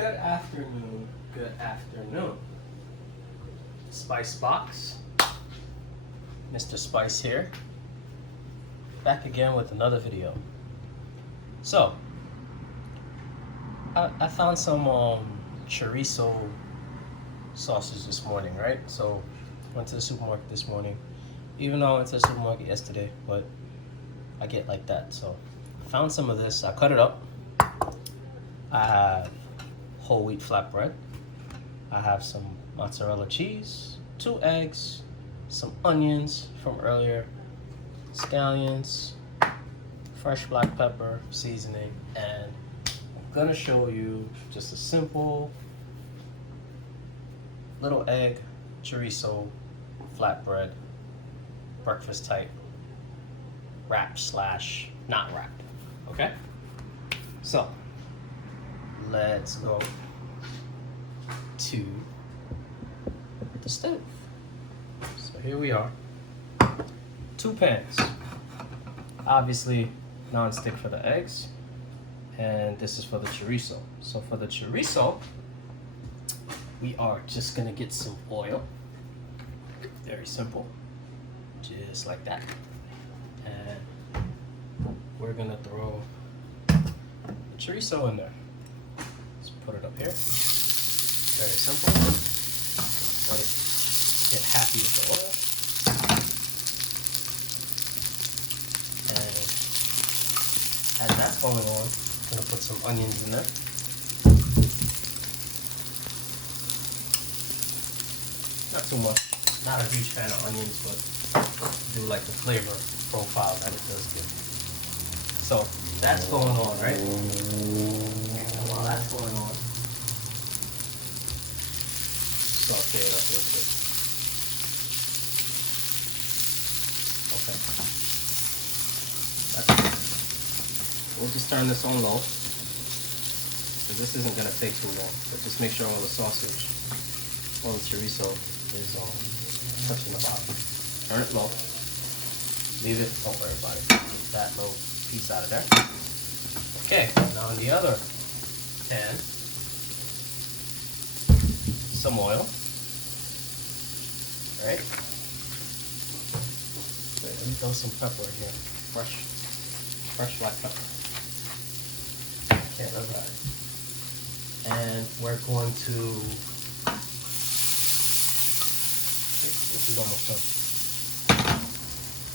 Good afternoon. Good afternoon. Spice Box. Mr. Spice here. Back again with another video. So, I found some chorizo sausage this morning, right? So, went to the supermarket this morning. Even though I went to the supermarket yesterday, but I get like that. So, found some of this. I cut it up. I have whole wheat flatbread. I have some mozzarella cheese, 2 eggs, some onions from earlier, scallions, fresh black pepper, seasoning, and I'm gonna show you just a simple little egg chorizo flatbread breakfast type wrap slash not wrap. Okay? So let's go to the stove. So here we are. 2 pans. Obviously non-stick for the eggs, and this is for the chorizo. So for the chorizo, we are just gonna get some oil. Very simple. Just like that. And we're gonna throw the chorizo in there. Let's put it up here. Very simple. Let it get happy with the oil. And as that's going on, I'm gonna put some onions in there. Not too much. Not a huge fan of onions, but I do like the flavor profile that it does give. So that's going on, right? And while that's going on, saute it up real quick. Okay. That's good. We'll just turn this on low, because this isn't going to take too long. But just make sure all the sausage, all the chorizo is touching the bottom. Turn it low. Leave it. Don't worry about it. That little piece out of there. Okay. Now in the other pan, some oil. Right? Wait, let me throw some pepper in here. Fresh black pepper. Can't live without it. And we're going to. This is almost done.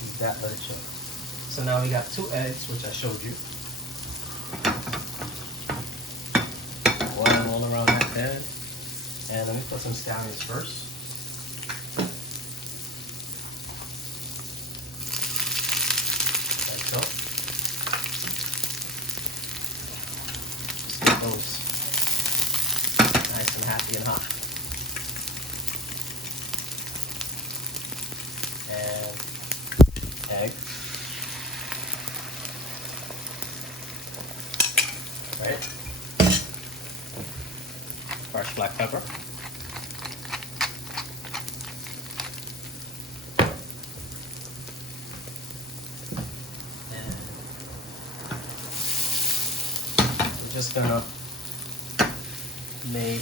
Leave that, let it chill. So now we got 2 eggs, which I showed you. Oil all around that pan. And let me put some scallions first. Like so. Just get those nice and happy and hot. And egg. Right? Fresh black pepper. And we're just gonna make,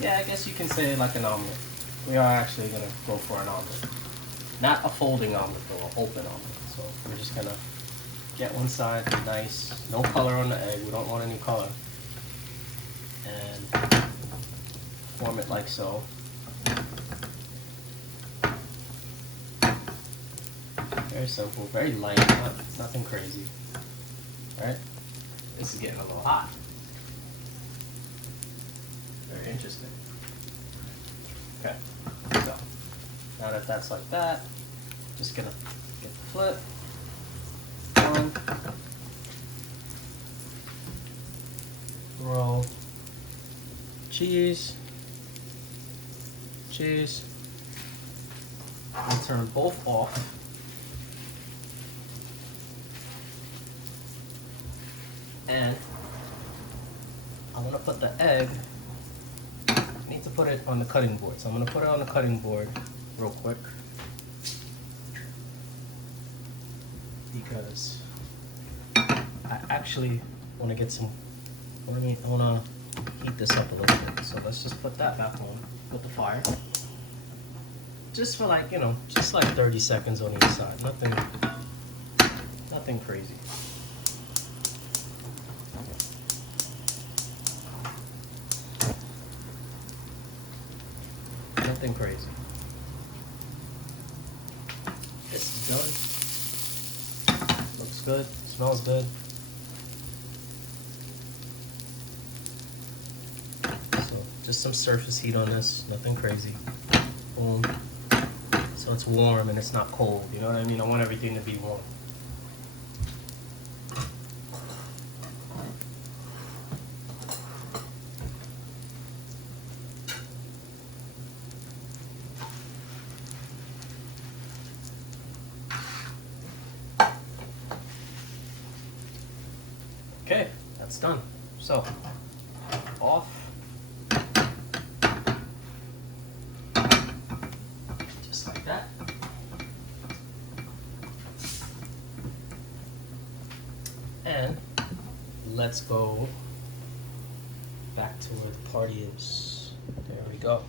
yeah, I guess you can say like an omelet. We are actually gonna go for an omelet. Not a folding omelet though, an open omelet. So we're just gonna get one side nice, no color on the egg, we don't want any color. And form it like so. Very simple, very light, nothing crazy. Right? This is getting a little hot. Very interesting. Okay, so now that that's like that, just gonna get the flip. One. Roll. Cheese. Cheese. And turn both off. And I'm gonna put the egg. I need to put it on the cutting board. So I'm gonna put it on the cutting board real quick. Because I actually want to get some, I want to heat this up a little bit. So let's just put that back on with the fire. Just for like, just like 30 seconds on each side. Nothing crazy. Nothing crazy. This is done. Looks good. Smells good. So just some surface heat on this. Nothing crazy. Boom. So it's warm and it's not cold. You know what I mean? I want everything to be warm. Okay, that's done. So, off. Just like that. And let's go back to where the party is. There we go.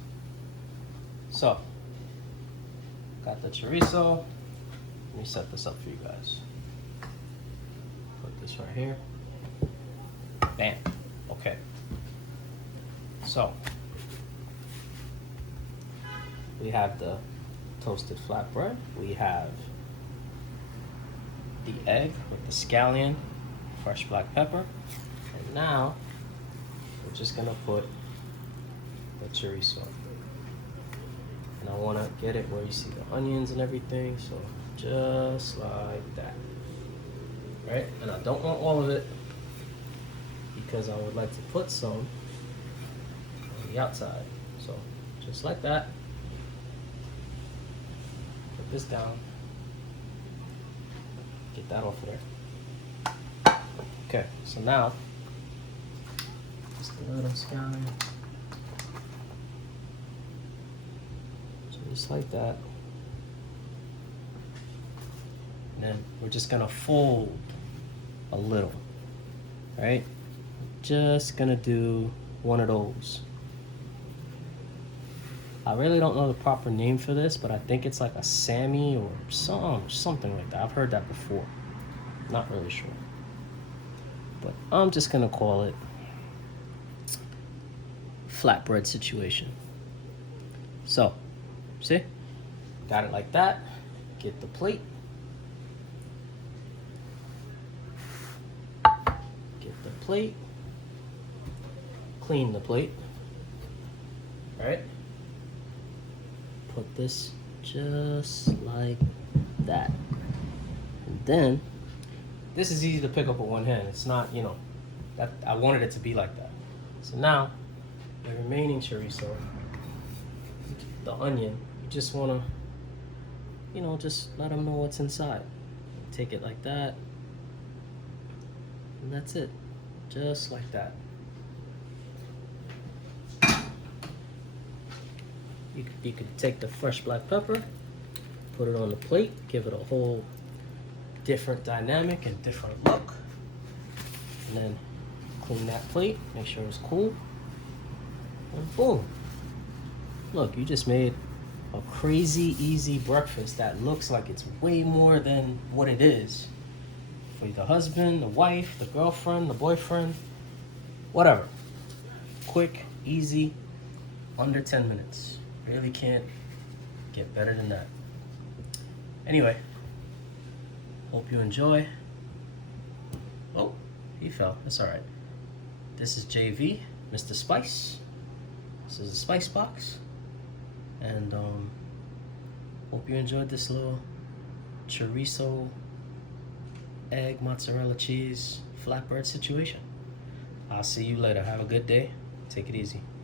So, got the chorizo. Let me set this up for you guys. Put this right here. Bam. Okay. So, we have the toasted flatbread. We have the egg with the scallion, fresh black pepper. And now, we're just gonna put the chorizo. And I wanna get it where you see the onions and everything, so just like that. Right? And I don't want all of it, because I would like to put some on the outside. So just like that. Put this down. Get that off of there. Okay, so now just a little scallion. So just like that. And then we're just gonna fold a little, right? Just gonna do one of those. I really don't know the proper name for this, but I think it's like a Sammy or something like that. I've heard that before. Not really sure. But I'm just gonna call it flatbread situation. So, see? Got it like that. Get the plate. Get the plate. Clean the plate. Alright? Put this just like that. And then, this is easy to pick up with one hand. It's not, that I wanted it to be like that. So now, the remaining chorizo, the onion, you just want to, just let them know what's inside. Take it like that. And that's it. Just like that. You could take the fresh black pepper, put it on the plate, give it a whole different dynamic and different look. And then clean that plate, make sure it's cool. And boom. Look, you just made a crazy easy breakfast that looks like it's way more than what it is. For the husband, the wife, the girlfriend, the boyfriend, whatever. Quick, easy, under 10 minutes. Really can't get better than that. Anyway, hope you enjoy. Oh, he fell. That's all right. This is JV, Mr. Spice. This is a spice box. And hope you enjoyed this little chorizo, egg, mozzarella cheese, flatbread situation. I'll see you later. Have a good day. Take it easy.